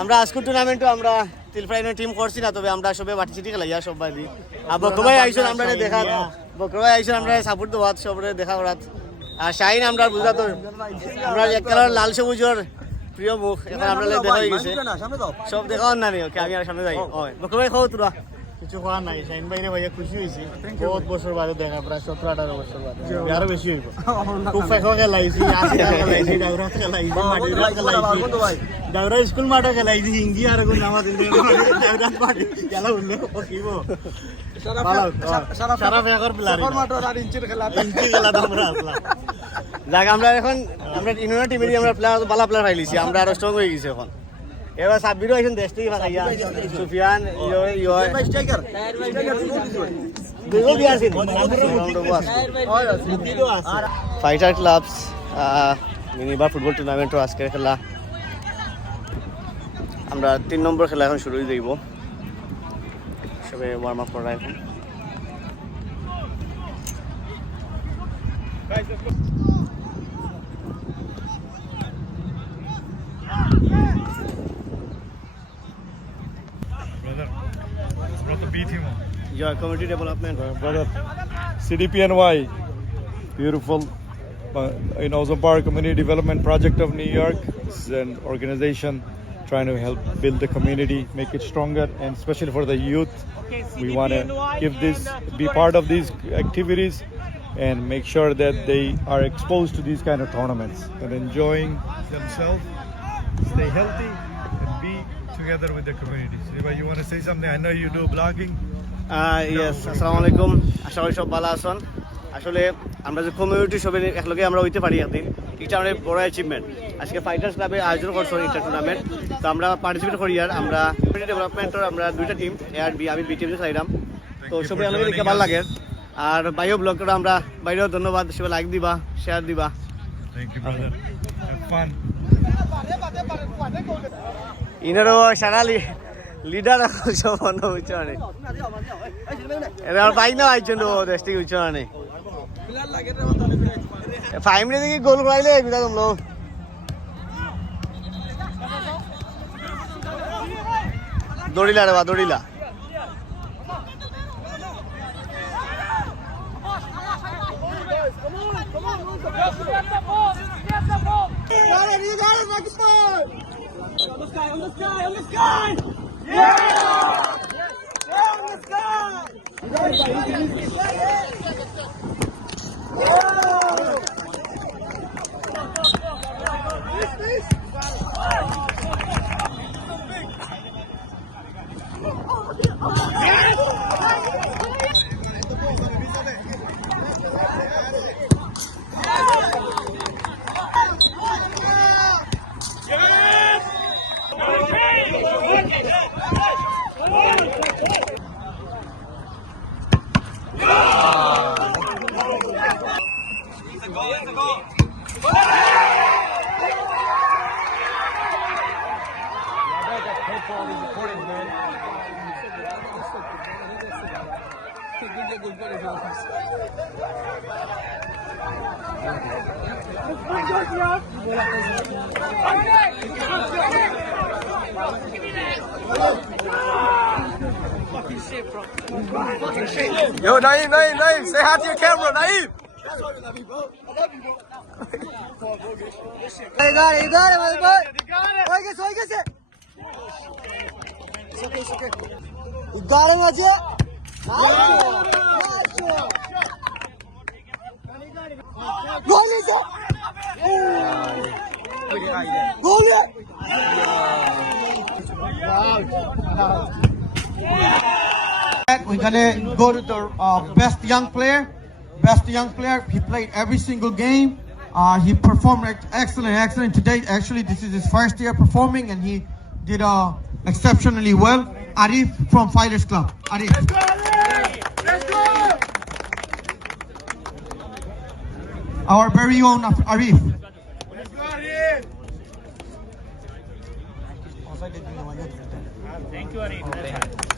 আমরা আজকের টুর্নামেন্টও আমরা তিলফ্রাইনের টিম করছি না তবে আমরা সবে বাটি চিটি খেলাইয়া সব বাদি আর বকরবাই আইসন আমরা দেখা বকরবাই আইসন আমরা সাপোর্ট দেওয়াত সবরে দেখা করাত। আর শাহিন আমরা বুঝাত আমরা এক কালার লাল সবুজর প্রিয় মুখ এখন আমরা দেখা হয়ে গেছে। সব দেখা না নি ওকে আমি আর সামনে যাই। বকরবাই খাও তোরা। কিছু করার নাই শাইন ভাইরে ভাইয়া খুশি হয়েছি বহুত বছর বাদে দেখা প্রায় সতেরো আঠারো বছর বাদে। আরও বেশি হইব ফেঁকো খেলাইছি খেলাইছি ডাউরা খেলাইছি মাটির খেলাইছি। ডাউরা স্কুল মাঠে খেলাইছি হিঙ্গি আর কোন নামা ডাউরা মাটি খেলা উঠল কিব সারা ফেঁকর প্লেয়ার ইঞ্চি খেলা। আমরা যাক আমরা এখন আমরা ইউনিয়ন টিমেরই আমরা প্লেয়ার বালা প্লেয়ার ফাইলিছি আমরা আরও স্ট্রং হয়ে গেছি এখন। এবার সাব্বিরও আইছেন দেশ থেকে সুফিয়ান ইয় আছেন ফাইটার ক্লাবস মিনিবার ফুটবল টুর্নামেন্টও আজকের খেলা। আমরা তিন নম্বর খেলা এখন শুরু দিব সবে ওয়ার্ম আপ করা এখন। Yeah, community development. Uh, brother, CDPNY, beautiful. Uh, you know, some Park Community Development Project of New York. It's an organization trying to help build the community, make it stronger, and especially for the youth. Okay, we want to give this, be part of these activities, and make sure that they are exposed to these kind of tournaments and enjoying themselves, stay healthy, and be together with the community. Siva, you want to say something? I know you do blogging. Yes আসসালামু আলাইকুম। আশা করি সব ভালো আছেন। আসলে আমরা যে community সবাই একলগে আমরা হইতে পারি একদিন এটা আমাদের বড় অ্যাচিভমেন্ট আজকে ফাইটার্স ক্লাবে আয়োজন করছ এটা টুর্নামেন্ট তো আমরা পার্টিসিপেট করি আর আমরা কমিউনিটি ডেভেলপমেন্টের আমরা দুইটা টিম এ আর বি আমি বি টিম চাইলাম তো সবাই আমাকে দেখে ভালো লাগে। আর বাইরেও ব্লগ করে আমরা বাইরেও ধন্যবাদ সবাই লাইক দিবা শেয়ার দিবা. ইনারও সারা লিডার সব অন্য উচ্চারণে। এটা বাইক না আইছেন দেশ থেকে উচ্চারণে। ফাইভ মিনিট থেকে গোল করাইলে বিদা তোমলো দৌড়িলা রে বা, দৌড়িলা। Є! Є! Є! Є! Yo, Naeem, Naeem, Naeem, say hi to your camera, Naeem. That's why we love you, bro. I love you, bro. Got it, you got it, my boy. You got it. you got it. Okay, okay. You got it, we're gonna go to the the best young player best young player he played every single Uh, he performed excellent, excellent today. Actually, this is his first year performing, and he did uh, exceptionally well. Arif from Fighters Club. Arif. Let's go. Let's go. Our very own Arif. Thank you, Arif.